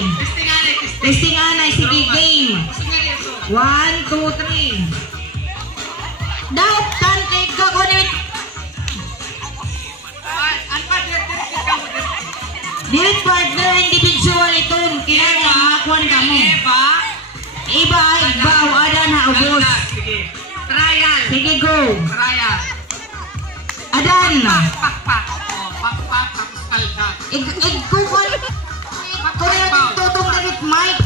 anay. Testing anay. Sige, game. 1, 2, 3. Daw, tante ka ko ni... Dili partner, individual itong. Kinaya, makakuan ka mo. Iba, igbaw, ada na, ubos. Sige. Trial. Sige, go. Trial. Adan. Pak. Oh, pak, tapos kalda. Igkukon. Kung yung tutong David Mike.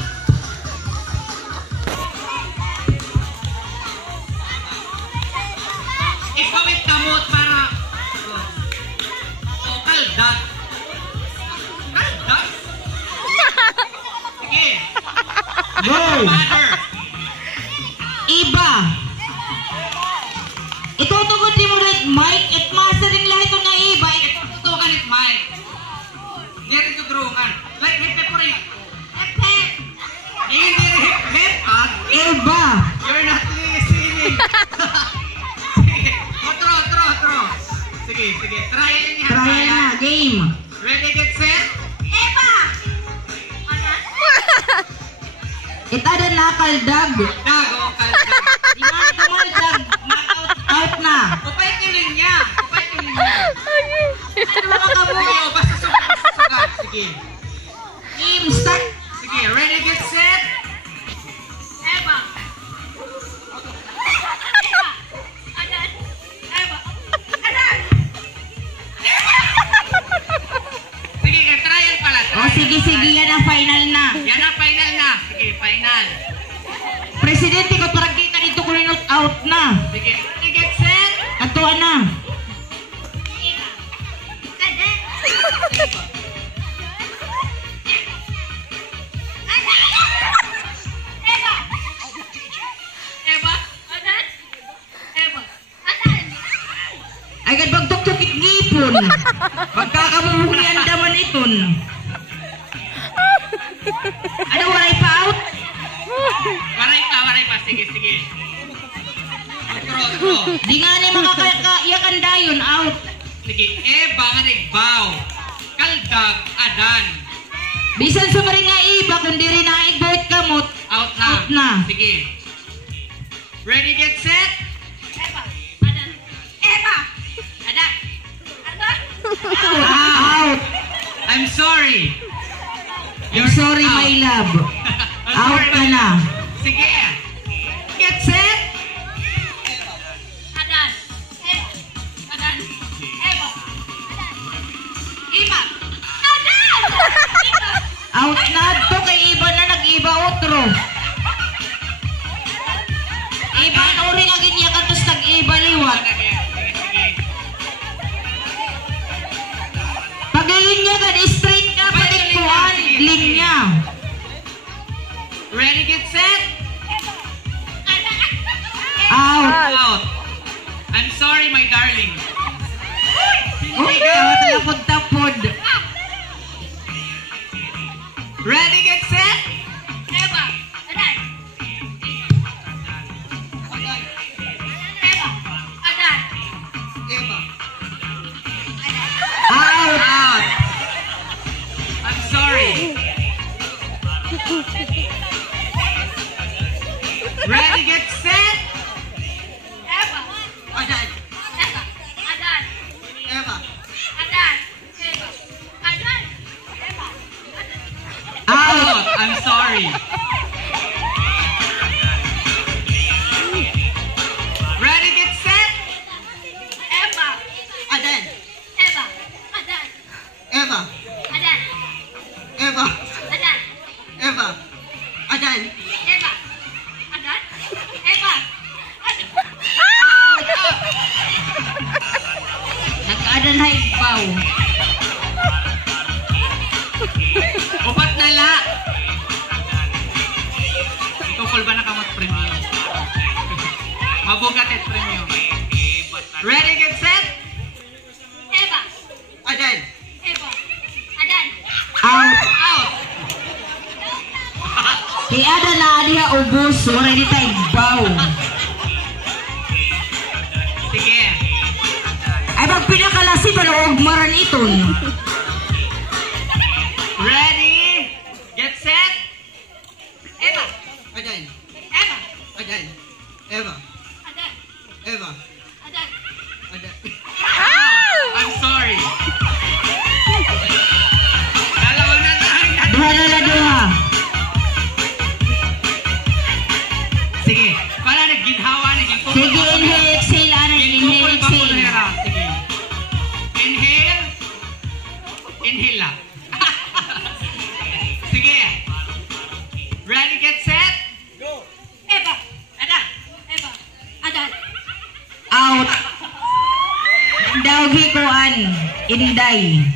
Ipawit kamot para... Oh, kalda. Kalda? Sige. Go. Iba. Itutugot mo red Mike. At mastering lahat ito na iba. Itutukan it, Mike. Dito tudurungan. Like, hip-hip. Hindi hip-hip, at... Iba. You're not listening. Sige. Throw. Sige. Try niya. Try na. Game. Ready, get set? Itada na kaldag. Dago, kalda. Di ba ito kaldag? Out na. Kupay kilin niya. Ano mga kamo? Sige, basta sugat. Sige. Game start. Sige, ready, get set? Sige, trial pala. O sige, yan ang final na. Yan ang final na. Sige, final. Presidente ko parang kita dito ko rin out na. Sige, ready, get set? Atuan na. Agad magtuktukit ngipon. Magkakamumuhi ang daman iton. Ano, waray pa out? Waray pa. Sige. Throw. Di nga ni mga kaiyakan dayon, out. Sige, nga nagbaw. Kaldag, adan. Bisan sa maring nga iba, kundi rin na igboit kamot, Out na. out na. Sige. Ready, get set? Out. I'm sorry. I'm sorry, out. my love. I'm Out sorry, ka my na. love. Sige. Get set? Out na to, kay iba na nag-iba otro. Iba na uri nga ganyan, tapos nag-iba liwat. Sige. Pag-linya ka, straight ka, patikpuan, linya. Ready, get set? Out. Out. I'm sorry, my darling. Uy, tapod. Ready, get set? Out. Out. I'm sorry. Ready, get set? Adan. Eva. Out. I'm sorry. Ready, get set? Adan. Eva. Adan. Nagkaadan na igbaw. Upat na la. Tukol ba na kamot premium? Mabugat at premium. Ready, get set? Adan. Out. Out. Kaya ada na adiha ubos, wala di tayo igbaw. Sige. Ay magpinakalasi pa na ugmaran iton. Ready, get set. Eva. Adan. Eva. Adan. Ada. I'm sorry. Dalawa na tayo. Duha na lang duha. Sige. Para nagginhawa, naging Sige, inhale, exhale, ana. Inhale, exhale. Sige. Inhale. Inhale lang. Sige. Ready, get set. Eva. Adan. Eva. Adan. Out. Dawgi ko an. Inday.